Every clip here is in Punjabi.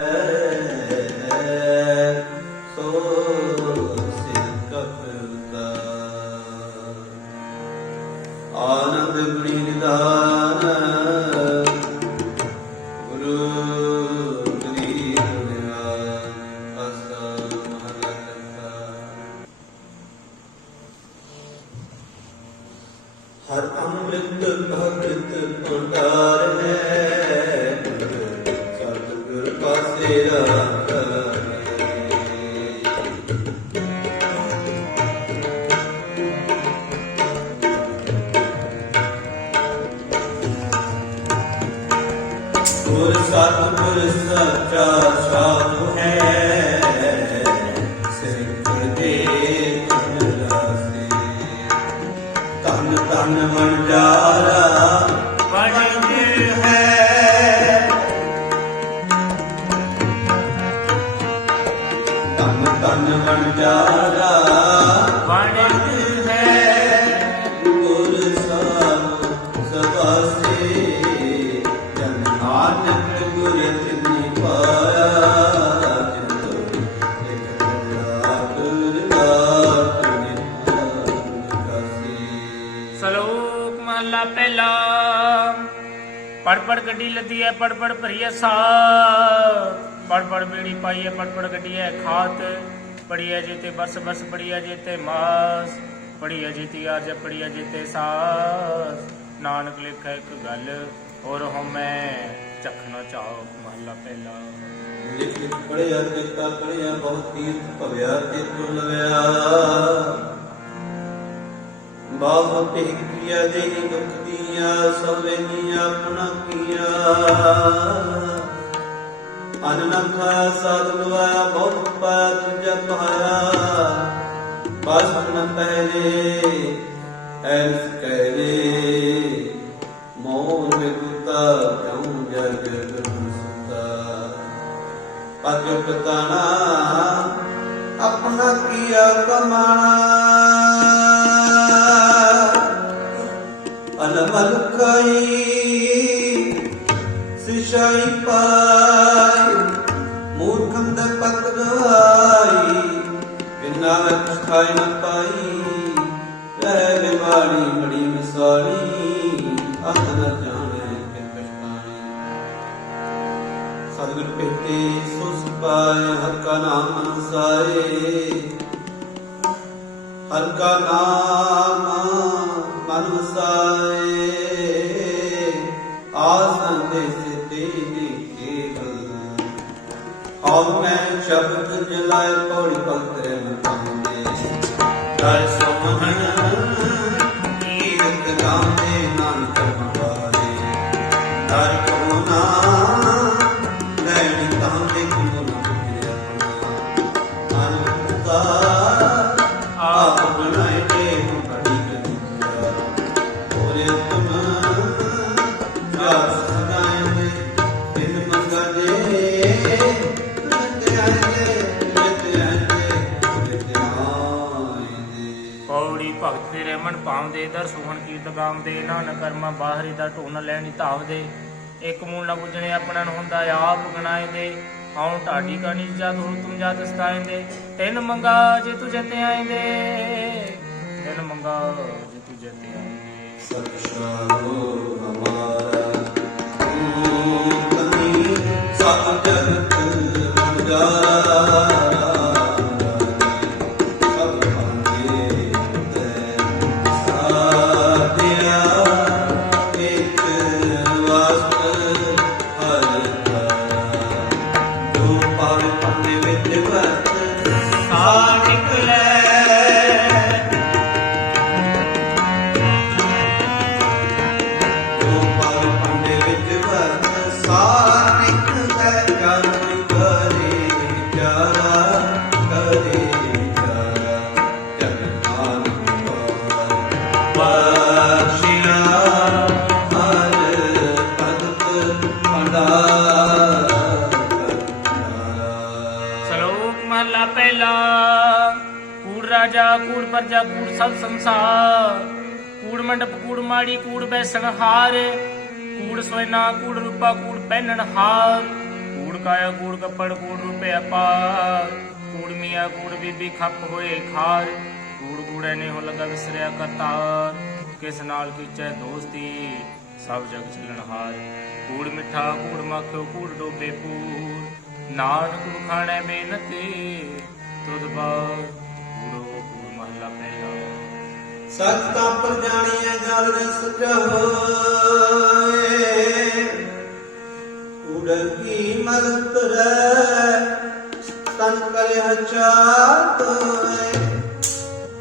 ਸੋ ਸੱਚਾ ਸਾਧੂ ਪੜ ਗੱਡੀ ਲੱਦੀ ਐ ਪੜ ਪੜ ਭਰੀਐ ਸਾ ਪੜ ਪੜ ਬੀੜੀ ਪਾਈਐ ਪੜ ਪੜ ਗੱਡੀ ਐ ਖਾਤ ਪੜੀਐ ਜੀਤੇ ਬਰਸ ਬਰਸ ਪੜੀਐ ਜੀਤੇ ਮਾਸ। ਪੜੀਐ ਜੀਤੀ ਆਜ ਪੜੀਐ ਜੀਤੇ ਸਾਸ ਨਾਨਕ ਲਿਖੈ ਇੱਕ ਗੱਲ ਔਰ ਹਉਮੈ ਚਖਣਾ ਚਾਹੋ ਮਹਲਾ ਪਹਿਲਾ। ਲਿਖ ਲਿਖ ਪੜਿਆ ਕੀਤਾ ਪੜਿਆ ਬਹੁਤ ਤੀਰਥ ਭਵਿਆ ਤੇਤੁ ਲਵਿਆ। ਬਹੁਤ ਕੀਆ ਦੇ ਦੁਖ ਦੀਆ ਸਵੇ ਨੀ ਆਪਣਾ ਕੀਆ ਅਨ ਸਾਧ ਲਵਾਇਆ ਬਹੁਤ ਪਾਇਆ ਤੁਝਾ ਪਾਇਆ ਬਸ ਨ ਪਹਿਲੇ ਐਸ ਕਹਿਲੇ ਮੋਹ ਮਿਗਤਾ ਕਿਉ ਜਗ ਸੁਤਾ? ਪਜ ਪਤਾਣਾ ਆਪਣਾ ਕੀਆ ਕਮਾਣਾ? ਬਿਨਾ ਵਿੱਚ ਪਾਈ ਰਹਿ ਬਿਵਾੜੀ ਬੜੀ ਮਿਸਾਲੀ ਅਤ ਨ ਜਾਣੇ ਕਿ ਪਛਤਾਣੀ ਸਤਿਗੁਰ ਭੇਟੇ ਸੋ ਸੁਪਾਏ, ਹਰ ਕਾ ਨਾਮ ਅਨਸਾਏ। ਹਰ ਕਾ ਨਾਮ ਮਨ ਵਸਾਏ। ਆਸਨ ਦੇ ਸਿਤੇ ਦੇਖੇ ਗਲ। ਆਉ ਮੈਂ ਸ਼ਬਦ ਜਲਾਏ ਪੌੜੀ ਪਲਤਰੇ ਨ ਪਾਉਂਦੇ ਹਰ ਸੋਹਣ ਸੁਹਣ ਦੇ ਨਾਨ ਕਰਮਾ ਬਾਹਰੀ ਦਾ ਢੋਨ ਲੈਣੀ ਧਾਵ ਦੇ। ਇੱਕ ਮੂਲ ਨਾ ਬੁਝਣੇ ਆਪਣਾ ਨੂੰ ਹੁੰਦਾ, ਆਪ ਗਣਾਏ ਦੇ। ਆਉਂ ਢਾਡੀ ਕਾ ਨਿਜ ਜਾਤ ਹੋ ਤੁਮ ਸਤਾਏ ਦੇ। ਤਿੰਨ ਮੰਗਾ ਜੇ ਤੁਝੇ ਤੇ ਦੇ। ਤਿੰਨ ਮੰਗਾ ਜੇ ਤੁਝੇ ਤੇ ਆਏਂਦੇ ਸਤਿਸ਼ਾਰੋ ਹਮਾਰਾ ਤੂੰ ਕਨੀ ਸਤ ਜਗਤ ਉਜਾਰਾ ਰਾਜਾ ਕੂੜ ਸਭ ਸੰਸਾਰ। ਕੂੜ ਮੰਡਪ, ਕੂੜ ਮਾੜੀ, ਕੂੜ ਬੈਸਣ ਹਾਰ। ਕੂੜ ਸੋਇਨਾ, ਕੂੜ ਰੂਪਾ, ਕੂੜ ਪਹਿਨਣ ਹਾਰ। ਕੂੜ ਕਾਇਆ, ਕੂੜ ਕੱਪੜ, ਕੂੜ ਰੁਪਿਆ ਪਾਰ। ਕੂੜ ਮੀਆਂ, ਕੂੜ ਬੀਬੀ ਖੱਪ ਹੋਏ ਖਾਰ। ਕੂੜ ਕੂੜੇ ਨੇ ਹੋ ਲਗਾ ਵਿਸਰਿਆ ਕਰਤਾਰ ਕਿਸ ਨਾਲ ਕੀਚੈ ਦੋਸਤੀ, ਸਭ ਜਗ ਚੱਲਣ ਹਾਰ। ਕੂੜ ਮਿੱਠਾ, ਕੂੜ ਮੱਖਿਓ, ਕੂੜ ਡੋਬੇ ਪੂਰ। ਨਾਨਕ ਬਖਾਣੈ ਬੇਨਤੀ, ਤੁਧ ਬਾਰ ਕੂੜੋ ਮਹਲਾ ਪਹਿਲਾ ਸਤ ਤਾਂ ਪਰ ਜਾਣੀਐ ਜਲ ਰਸ ਹੋਏ ਉਡਕੀ ਮਲਤ ਰਹਿ ਤਨ ਕਰੇ ਹਚਾਤ ਹੋਏ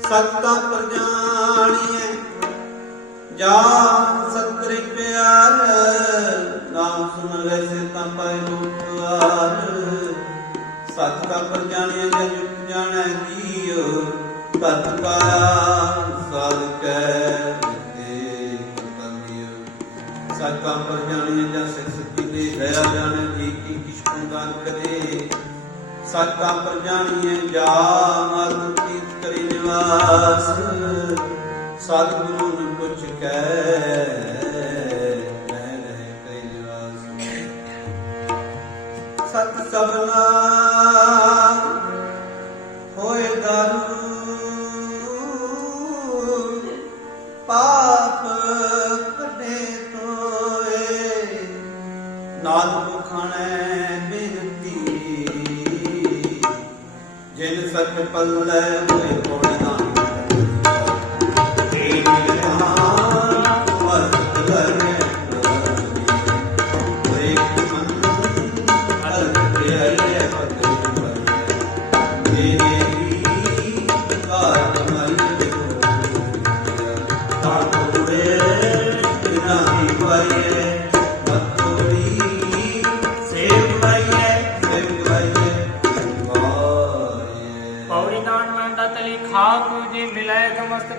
ਸਤ ਤਾਂ ਪਰ ਜਾਣੀਐ ਜਾ ਸਤਰੀ ਪਿਆਰ ਨਾਮ ਸੁਨ ਵੈਸੇ ਤਾਂ ਪਾਏ ਰੂਪਾਰ ਸਤ ਕਾ ਪਰ ਜਾਣਿਆ ਜਾਂ ਜੁਗ ਜਾਣੈ ਜੀਉ ਤਤ ਕਾ ਸਾਧ ਪਰ ਜਾਣਿਆ ਜਾਂ ਸਿਰ ਸੱਚੀ ਦੇ ਦਇਆ ਜਾਣੈ ਜੀ ਕੀ ਕਿਛ ਗੁਣਗਾਨ ਕਰੇ ਸਤ ਕਾ ਪਰ ਜਾਣੀਐ ਜਾ ਮਨ ਕੀਤ ਕਰੀ ਨਿਵਾਸ ਸਤ ਗੁਰੂ ਨੂੰ ਪੁੱਛ ਕੇ ਰਹਿ ਰਹਿ ਕਰੀ ਨਿਵਾਸ ਸਤ ਸਭਨਾ ਹੋਏ ਦਾਰੂ ਪਾਪ ਕੱਢੇ ਤੋਏ। ਨਾਨਕ ਖਾਣੈ ਬਿਨਤੀ। ਜਿਨ ਸਤ ਪੱਲੇ ਹੋਏ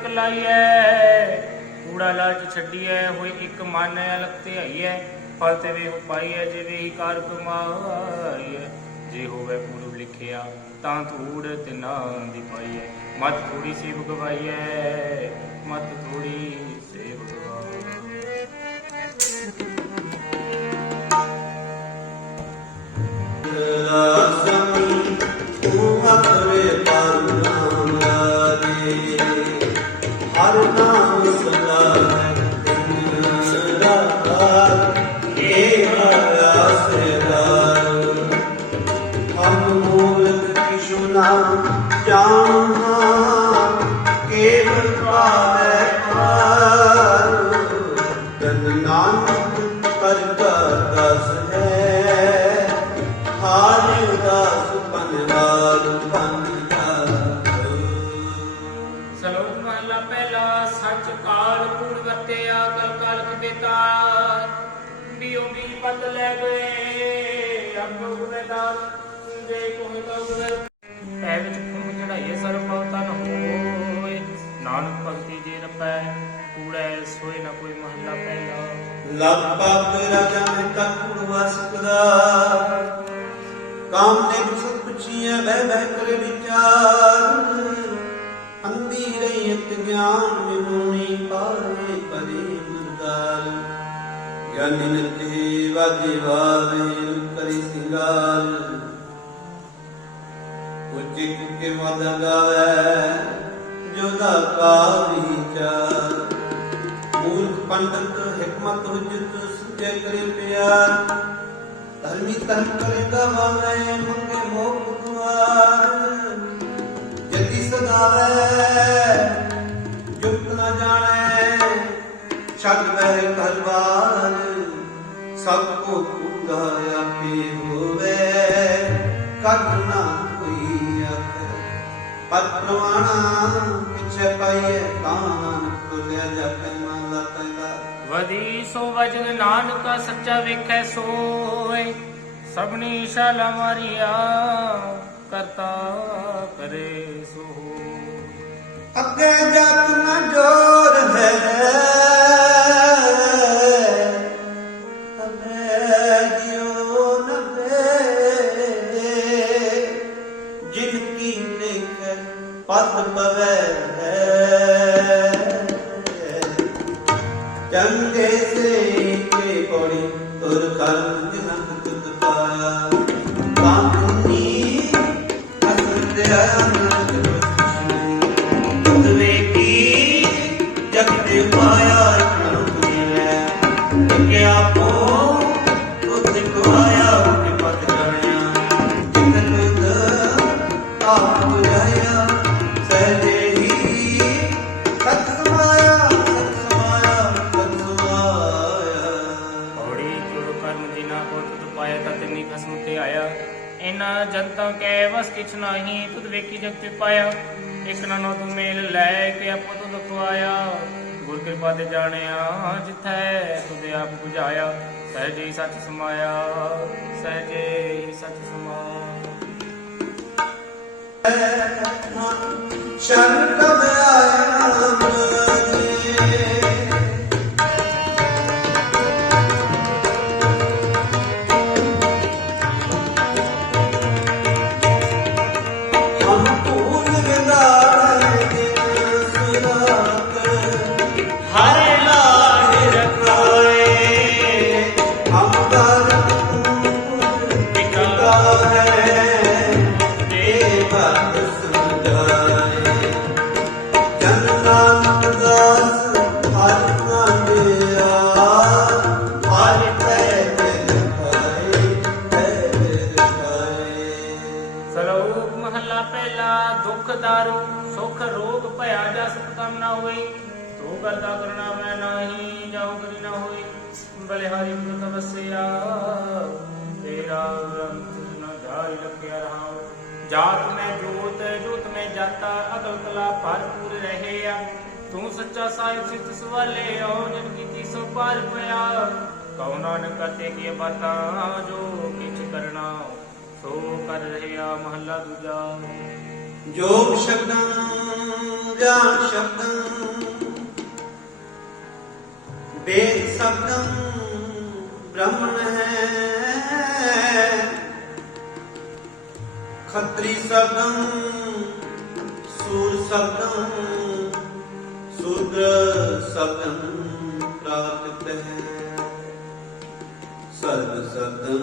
ਲਾਈਐ। ਕੂੜਾ ਲਾਲਚ ਛੱਡੀਐ, ਹੋਈ ਇੱਕ ਮਨ ਅਲਕ ਤੇ ਆਈਐ। ਫਲ ਤੇ ਵੇ ਪਾਈਐ ਜੇ ਵੇ ਹੀ ਕਾਰ ਕਮਾਈਐ ਜੇ ਹੋਵੇ ਪੂਰਬ ਲਿਖਿਆ, ਤਾਂ ਧੂੜ ਤੇ ਨਾਂ ਦੀ ਪਾਈਐ। ਮਤ ਥੋੜੀ ਸੇਵ ਗਵਾਈਐ ਮਤ ਥੋੜੀ ਪਤ ਲੈ ਗਏ। ਅੰਗ ਉਗਵੇਦਾਰ ਦੇ ਕੋਹ ਕਉਗਵੇ ਐ ਵਿੱਚ ਖੁਮ ਚੜਾਈਏ ਸਰਬ ਬਹੁਤਾ ਹੋਏ ਨਾਨਕ ਭਗਤੀ ਜੇ ਰਪੈ, ਕੂੜੈ ਸੋਏ ਨ ਕੋਈ ਮਹਲਾ ਪਹਿਲਾ। ਲਗਭਗ ਰਾਜਾ ਨੇ ਤਕੁੜ ਵਸਕਦਾ। ਕਾਮ ਨੇ ਗੁਸਤ ਪੁੱਛੀਐ ਬਹਿ ਬਹਿ ਕਰੇ ਵਿਚਾਰ। ਅੰਦੀ ਰਹਿਤ ਗਿਆਨ ਵਿਮੂਣੀ ਪਾਰੇ ਪਰੇ ਮੁਰਦਾਰ। ਗਿਆਨੀ ਨਤੇ ਵਾਵੇ ਕਰੀ ਸਿੰਗਾਰ। ਉੱਚੇ ਕੁਕੇ ਮਦ ਗਾਵੇ ਜੋਦਾ ਕਾ ਵਿਚਾਰ ਮੂਰਖ ਪੰਡਤ ਹਕਮਤ ਹੁਜਤ ਸੁਝੇ ਕਰੇ ਪਿਆਰ। ਧਰਮੀ ਤਨ ਕਰੇ ਗਵਾਵੇ ਮੰਗੇ ਮੋਖ ਦੁਆਰ ਜਤੀ ਸਦਾਵੇ, ਜੁਗਤ ਨ ਜਾਣੈ, ਛੱਡ ਬਹਿ ਘਰਵਾਰ ਸਭ ਕੋ ਕੂੜਾ ਆਪੇ ਹੋਵੇ ਕੱਢ ਨਾ ਕੋਈ ਆਖੇ ਪਤ ਪ੍ਰਵਾਣਾ ਪਿਛੇ ਪਾਈਏ ਕਾਨ ਖੋਲਿਆ ਜਾਪੈ ਮਨ ਲਾਤਗਾ ਵਦੀ ਸੋ ਵਜਨ ਨਾਨਕਾ ਸੱਚਾ ਵੇਖੈ ਸੋਏ ਸਭਨੀ ਸ਼ਾਲਾ ਮਾਰੀਆ ਕਰਤਾ ਕਰੇ ਸੋ। ਅੱਗੇ ਜਤ ਨ ਜੋਰ ਹੈ ਪਦ ਪਵੈ ਹੈ। ਚੰਗੇ ਕੋ ਤੁਧ ਪਾਇਆ ਖਸਮ ਤੇ ਆਇਆ। ਇਨਾ ਜਨਤਾ ਕੈ ਵਸ ਕਿਛ ਨਾਹੀ ਤੁਧ ਵੇਖੀ ਜਗ ਤੇ ਪਾਇਆ। ਇਕ ਨਾਨੋ ਤੂੰ ਮੇਲ ਲੈ ਕੇ ਆਪੋ ਤੁਧ ਖਵਾਇਆ ਗੁਰ ਕਿਰਪਾ ਤੇ ਜਾਣਿਆ ਜਿਥੈ ਤੁਧ ਆਪ 부ਝਾਇਆ ਸਹਜੇ ਸੱਚ ਸਮਾਇਆ, ਸਹਜੇ ਸੱਚ ਸਮਾਇਆ। ਸ਼ਰਨ ਕਬ ਆਇਆ ਸੱਚਾ ਸਾਹਿਬ ਸਿੱਧ ਸਵਾਲੇ ਆਉ ਜਨ ਕੀਤੀ ਸੋ ਪਾਰ ਪਿਆ। ਕਉ ਨਾਨਕ ਕਤੇ ਕੀ ਬਾਤਾਂ ਜੋ ਕਿਛ ਕਰਨਾ ਸੋ ਕਰ ਰਿਹਾ ਮਹੱਲਾ ਦੂਜਾ। ਜੋਗ ਸ਼ਬਦਾਂ ਗਿਆਨ ਸ਼ਬਦਾਂ ਵੇਦ ਸ਼ਬਦਾਂ ਬ੍ਰਹਮਣ ਹੈ। ਖੱਤਰੀ ਸ਼ਬਦਾਂ ਸੂਰ ਸ਼ਬਦਾਂ ਸੂਦਰ ਸ਼ਬਦਾਂ ਪ੍ਰਾਪਤ ਹੈ। ਸਰਬ ਸ਼ਬਦਾਂ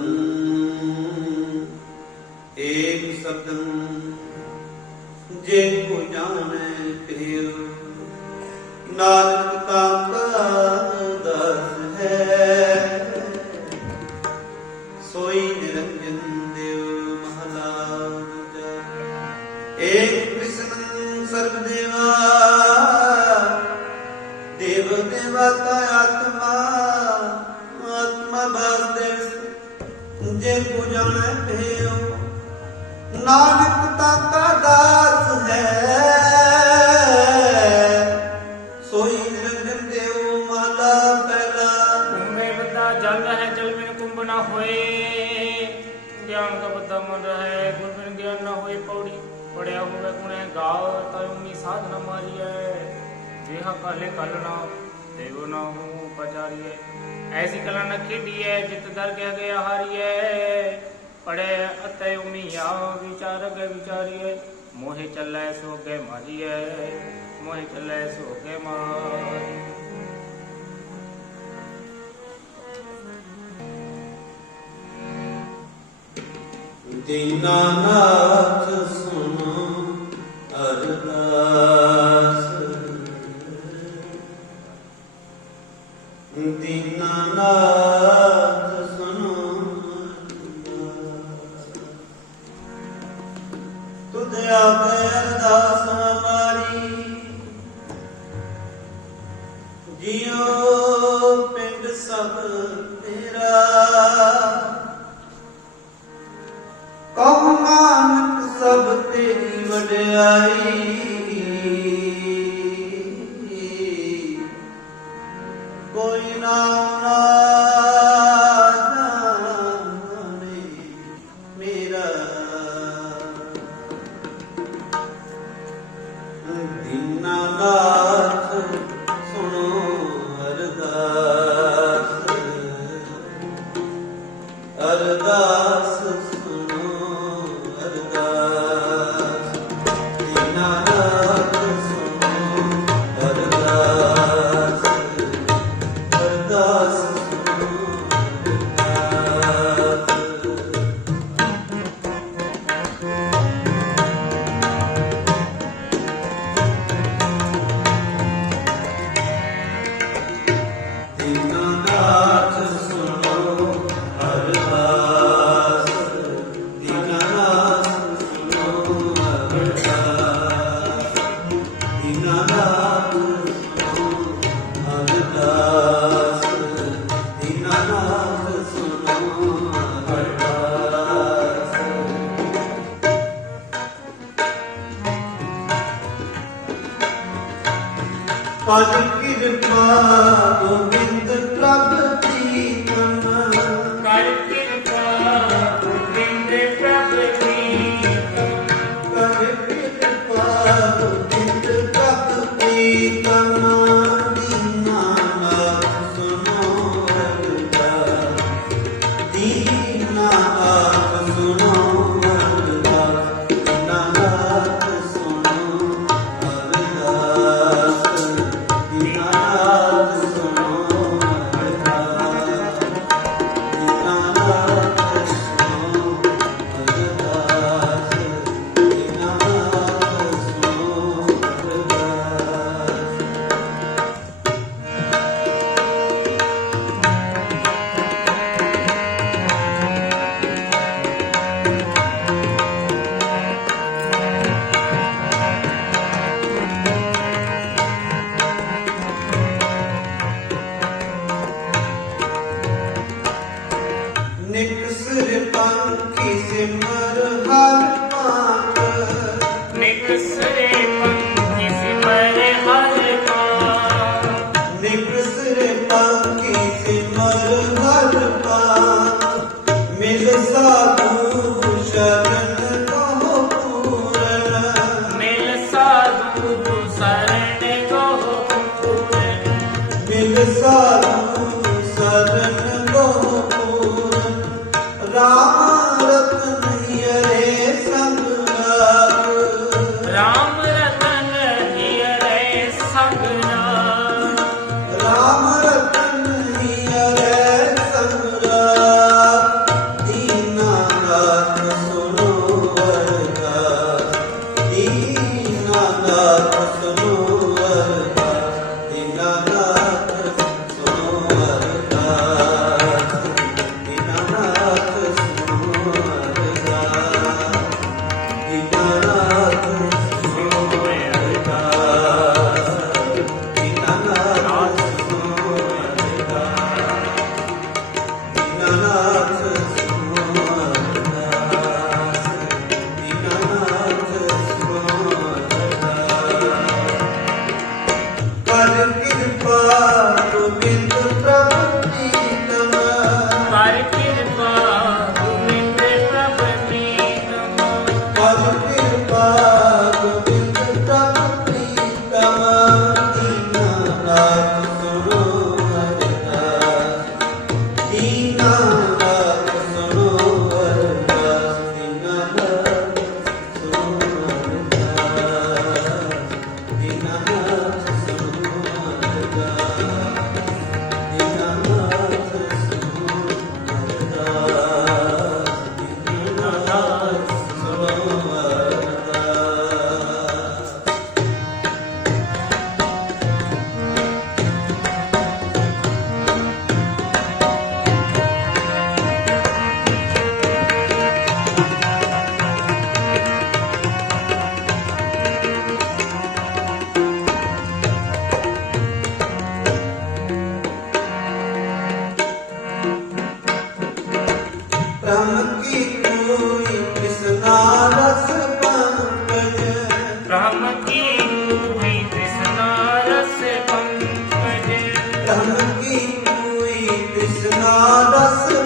ਏਕ ਸ਼ਬਦੰ ਜੇ ਕੋ ਜਾਣੈ ਪਿਓ ਨਾਨਕ ਤਾਂ ਐਸੀ ਕਲਾ ਨ ਖੇਡੀਐ, ਜਿਤ ਦਰ ਗਿਆ ਗਿਆ ਹਾਰੀਐ। ਪੜੇ ਅਤੈ ਉਮੀਆ ਵਿਚਾਰ ਅਗੇ ਵਿਚਾਰੀਐ, ਮੋਹਿ ਚੱਲੈ ਸੋ ਅਗੇ ਮਾਰੀਐ, ਮੋਹਿ ਚੱਲੈ ਸੋ ਅਗੇ ਮਾਰੀ ਦੀਨਾਨਾਥ ਸਭ ਤੇਰਾ। ਕਉ ਨਾਨਕ ਸਭ ਤੇਰੀ ਵਡਿਆਈ। nós ਤਨ ਕੀ ਮੂਈ ਤਿਸਨਾ ਦਸ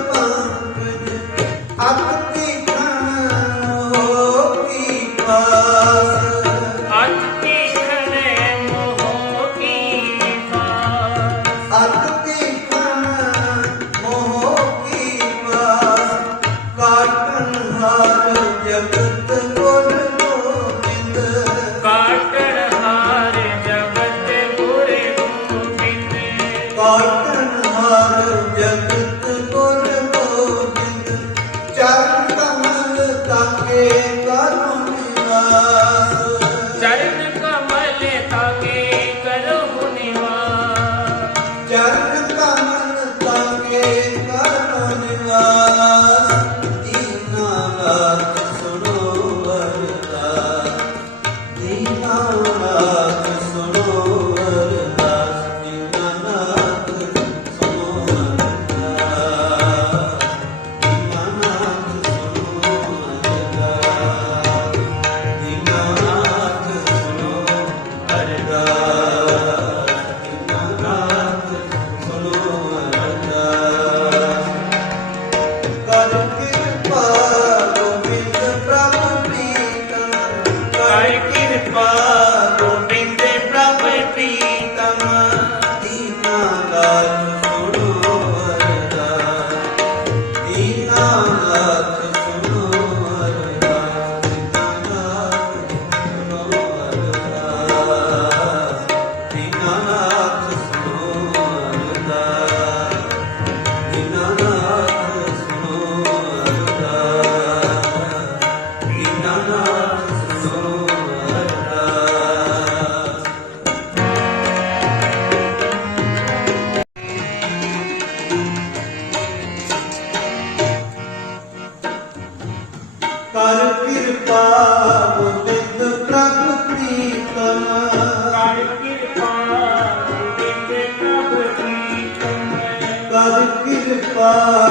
ਕਿਰਪਾ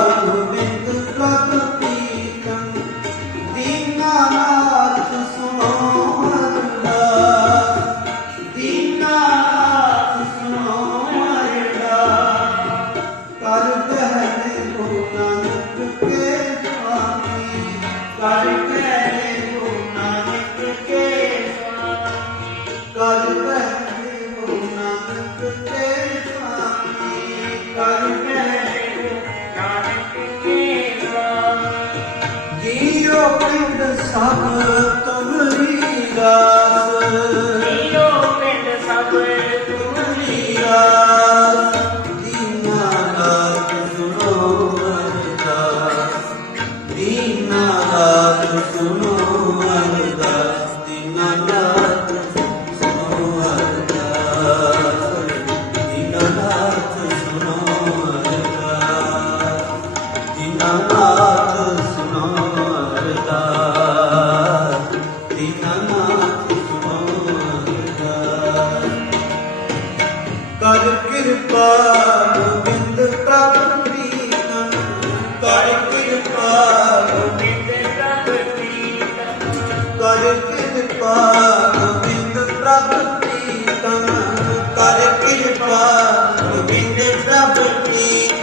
कृपा गोविंद सब की